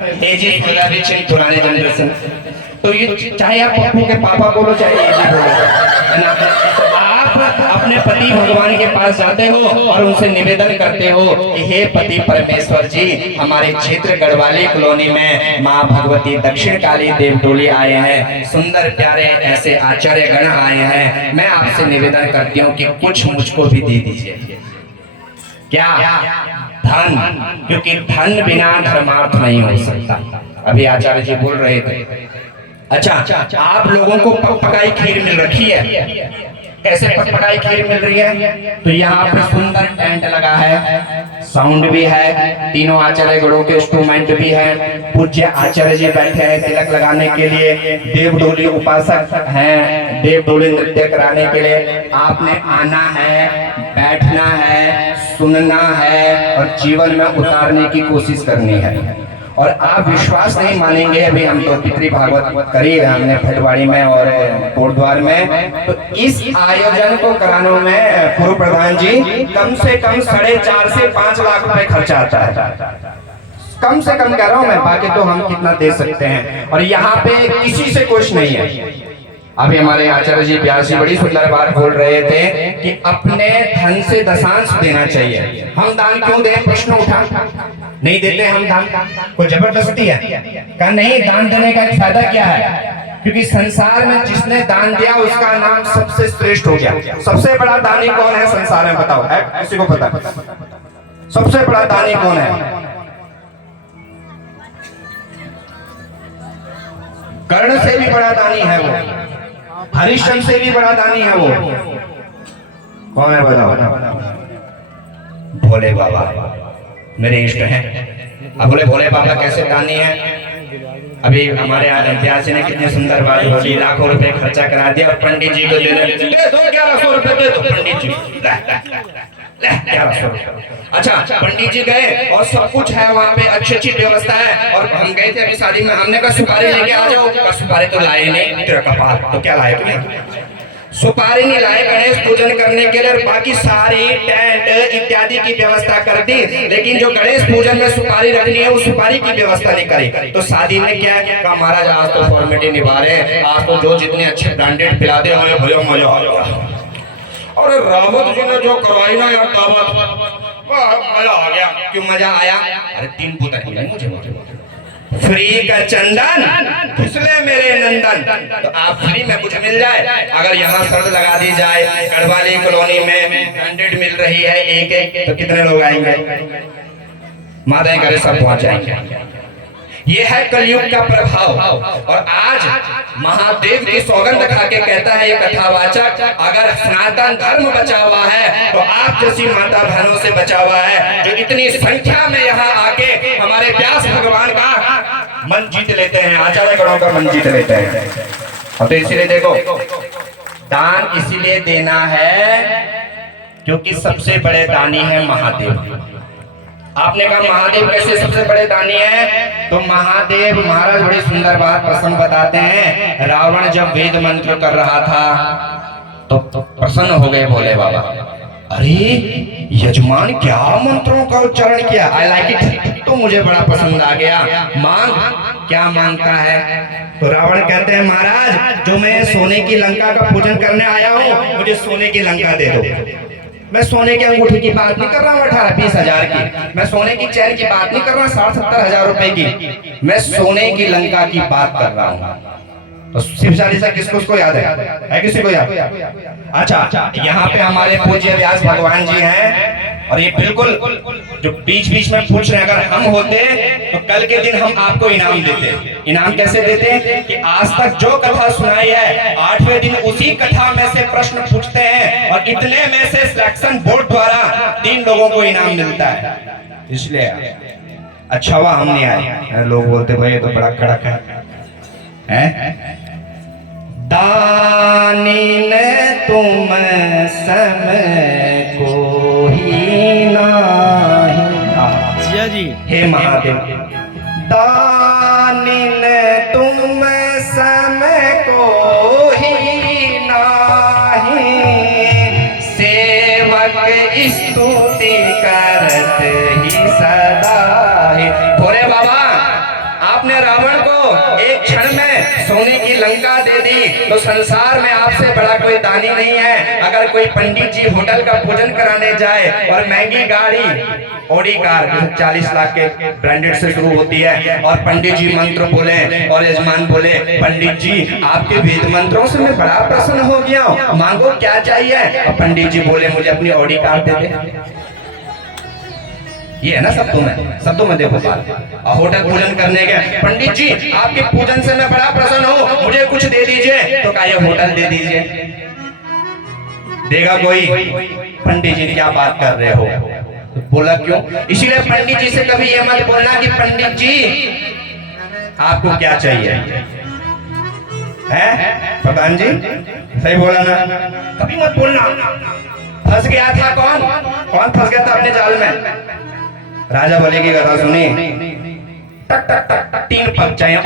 एजी गुलाबी चिन पुराने जनरेशन। तो ये चाहे आप पप्पू के पापा बोलो चाहे एजी बोलो, है ना। तो आप अपने पति भगवान के पास जाते हो और उनसे निवेदन करते हो कि हे पति परमेश्वर जी, हमारे क्षेत्र गढ़वाली कॉलोनी में माँ भगवती दक्षिण काली देवडोली आए हैं, सुंदर प्यारे ऐसे आचार्य गण आए हैं। मैं आपसे निवेदन करती हूँ कि कुछ मुझको भी दे दीजिए। क्या? धन, क्योंकि धन बिना धर्मार्थ नहीं हो सकता। अभी आचार्य जी बोल रहे थे। अच्छा, आप लोगों को पकाई खीर मिल रखी है। कैसे पकाई खीर मिल रही है? तो यहाँ पर सुंदर टेंट लगा है, साउंड भी है, तीनों आचार्य गणों के इंस्ट्रूमेंट भी है, पूज्य आचार्य जी बैठे हैं तिलक लगाने के लिए, देवडोली उपासक हैं देवडोली नृत्य कराने के लिए। आपने आना है, बैठना है, सुनना है और जीवन में उतारने की कोशिश करनी है। और आप विश्वास नहीं मानेंगे, अभी हम तो पितृ भागवत करी है हमने फटवाड़ी में और कोटद्वार में। तो इस आयोजन को कराने में पूर्व प्रधान जी कम से कम 4.5 से 5 लाख रुपए खर्चा आता है। कम से कम कह रहा हूं मैं, बाकी तो हम कितना दे सकते हैं। और यहाँ पे किसी से कुछ नहीं है। अभी हमारे आचार्य जी व्यास जी बड़ी सुंदर बात बोल रहे थे कि अपने धन से दशांश देना चाहिए। हम दान क्यों दें? प्रश्न उठा। नहीं देते हम दान, कोई जबरदस्ती है? कहा नहीं, दान देने का फायदा क्या है? क्योंकि संसार में जिसने दान दिया उसका नाम सबसे श्रेष्ठ हो गया। सबसे बड़ा दानी कौन है संसार में? बताओ, है किसी को पता? सबसे बड़ा दानी कौन है? कर्ण से भी बड़ा दानी है वो, हरिश्चंद्र से भी बड़ा दानी है वो। कौन है बताओ? भोले बाबा मेरे इष्ट हैं। अब बोले भोले बाबा कैसे दानी है? अभी हमारे व्यास ने कितने सुंदर बात बोली, लाखों रुपए खर्चा करा दिया और पंडित जी को दे दो 1100 रुपए दे दो। पंडित जी 1100। अच्छा, पंडित जी गए और सब कुछ है वहाँ पे, अच्छी अच्छी व्यवस्था है। और हम गए थे अभी शादी में, हमने कहा सुपारी लेके आ जाओ। सुपारी तो लाए नहीं, तेरा कपाल। तो क्या लाए तुम्हें? सुपारी नहीं लाए गणेश पूजन करने के लिए, और बाकी सारी टेंट इत्यादि की व्यवस्था कर दी, लेकिन जो गणेश पूजन में सुपारी रखनी है वो सुपारी की व्यवस्था नहीं करी। तो शादी में क्या कहा, महाराज आज तो फॉर्मेलिटी निभा रहे, आज तो जो जितने अच्छे ब्रांडेड पिला दे भैया मजा आ गया। और रावत जी ने जो करवाई ना यार दावत, मजा आ गया। क्यों मजा आया? अरे 3 पुत्र मिले मुझे, फ्री का चंदन फिसले मेरे नंदन। तो आप फ्री में कुछ मिल जाए, अगर यहाँ शर्त लगा दी जाए गढ़वाली कॉलोनी में 100 मिल रही है एक, तो कितने लोग आएंगे? माताएं करे सब पहुंच जाएंगे। ये है कलयुग का प्रभाव। और आज महादेव की सौगंध खा के कहता है ये कथावाचक, अगर सनातन धर्म बचा हुआ है तो आप जैसी माता बहनों से बचा हुआ है, जो इतनी संख्या में यहाँ आके हमारे व्यास भगवान का मन जीत लेते हैं, आचार्य गणों का मन जीत लेते हैं। तो इसीलिए देखो, दान इसीलिए देना है क्योंकि सबसे बड़े दानी है महादेव। आपने कहा महादेव कैसे सबसे बड़े दानी है? तो महादेव महाराज बड़ी सुंदर बात प्रसंग बताते हैं। रावण जब वेद मंत्र कर रहा था तो प्रसन्न हो गए भोले बाबा। अरे यजमान क्या मंत्रों का उच्चारण किया, आई लाइक इट। तो मुझे बड़ा पसंद आ गया। मांग, क्या मांगता है? तो रावण कहते हैं महाराज, जो मैं सोने की लंका का पूजन करने आया हूँ, मुझे सोने की लंका दे दो। मैं सोने के अंगूठी की बात नहीं कर रहा हूँ 18-20 हजार की, मैं सोने की चैन की बात नहीं कर रहा हूँ 60-70 हजार रुपए की, मैं सोने की लंका की बात कर रहा हूँ। तो शिव चालीसा किसको याद है किसी को याद? अच्छा, यहाँ पे हमारे पूज्य व्यास भगवान जी हैं और ये बिल्कुल जो बीच बीच में पूछ रहे हैं, अगर हम होते तो कल के दिन हम आपको इनाम देते। इनाम कैसे देते कि आज तक जो कथा सुनाई है 8वें दिन उसी कथा में से प्रश्न पूछते हैं और इतने में से सिलेक्शन बोर्ड द्वारा 3 लोगों को इनाम मिलता है। इसलिए अच्छा हुआ हम नहीं आए। लोग बोलते भाई ये तो बड़ा कड़क है। दानी ने तुम समय को ही नहीं जी। हे महादेव, दानी ने तुम समय को ही नहीं, सेवक स्तुति करत ही सदा है। भोले बाबा आपने रावण को एक क्षण में सोने की लंका दे दी, तो संसार में आपसे बड़ा कोई दानी नहीं है। अगर कोई पंडित जी होटल का पूजन कराने जाए और महंगी गाड़ी ऑडी कार 40 लाख के ब्रांडेड से शुरू होती है, और पंडित जी मंत्र बोले और यजमान बोले, पंडित जी आपके वेद मंत्रों से मैं बड़ा प्रसन्न हो गया हूँ, मांगो क्या चाहिए। और पंडित जी बोले मुझे अपनी ऑडी कार दे दे। ये है ना शब्दों में देखो बात। होटल पूजन करने के, पंडित जी आपके पूजन से मैं बड़ा प्रसन्न हूँ, मुझे कुछ दे दीजिए। तो क्या ये होटल दे दीजिए, देगा कोई? पंडित जी क्या बात कर रहे हो? तो बोला क्यों? इसीलिए पंडित जी से कभी ये मत बोलना कि पंडित जी आपको क्या चाहिए, है प्रधान जी? सही बोला ना? कभी मत बोलना। फंस गया था कौन फंस गया था अपने जाल में? राजा बलि की कथा सुनी, टक टक टक 3 पग चाहिए।